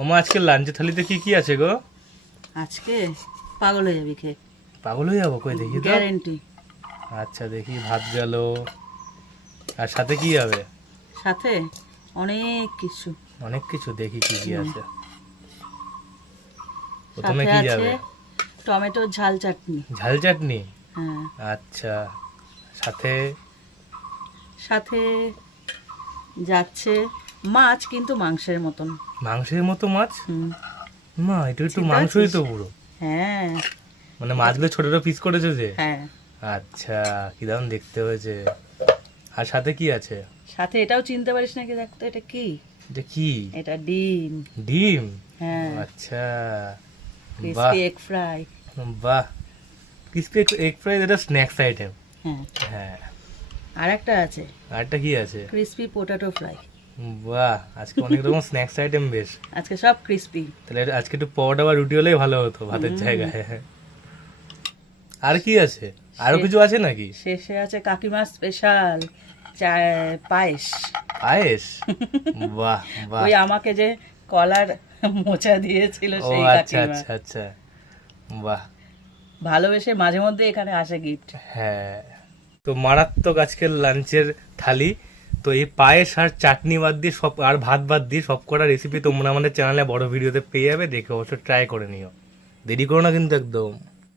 ওমা আজকে লাঞ্চের থালিতে কি কি আছে গো? আজকে পাগল হয়ে যাবি খেয়ে, পাগল হয়ে যাবো, কই দেখি তো। গ্যারেন্টি। আচ্ছা দেখি, ভাত গেল, আর সাথে কি হবে? সাথে অনেক কিছু। অনেক কিছু, দেখি কি কি আছে। প্রথমে সাথে কি আছে যাবে? টমেটো ঝাল চাটনি। ঝাল চাটনি। হ্যাঁ, আচ্ছা, সাথে সাথে যাচ্ছে মাছ, কিন্তু মাংসের মতন। মাংসের মতো মাছ? হুম, মা এটা একটু চিন্তা মাংসই করছিস? তো পুরো। হ্যাঁ মানে মাছগুলো ছোট ছোট পিস করেছে যে। হ্যাঁ। আচ্ছা, কি দারুণ দেখতে হয়েছে। আর সাথে কি আছে? সাথে এটাও চিনতে পারিস নাকি, দেখতো এটা কি? এটা কি? এটা ডিম। ডিম? হ্যাঁ, আচ্ছা, বাহ ক্রিসপি এগ ফ্রাই। বাহ, ক্রিসপি এগ ফ্রাই, এটা স্ন্যাক্স আইটেম। হ্যাঁ, হ্যাঁ, আর একটা আছে আরটা কি আছে? Crispy পোটাটো fry. বাহ, আজকে অনেক রকম স্ন্যাক্স আইটেম বেশ। আজকে সব ক্রিসপি। তাহলে আজকে একটু পরোটা বা রুটি হলেই ভালো হতো ভাতের জায়গায়। আর কি আছে? আরো কিছু আছে নাকি? শেষে আছে কাকিমা স্পেশাল পায়েস। পায়েস? বাহ বাহ। ওই আমাকে যে কলার মোচা দিয়েছিল ও সেই আচ্ছা কাকিমা। আচ্ছা আচ্ছা, বাহ। ভালোবেসে মাঝে মধ্যে এখানে আসে গিফট। হ্যাঁ, তো মারাত্মক আজকের লাঞ্চের থালি। তো এই পায়েস আর চাটনি বাদ দিয়ে সব, আর ভাত বাদ দিয়ে সব কটা রেসিপি তোমরা আমাদের চ্যানেলে বড় ভিডিওতে পেয়ে যাবে, দেখে অবশ্যই ট্রাই করে নিও। দেরি করো না কিন্তু একদম।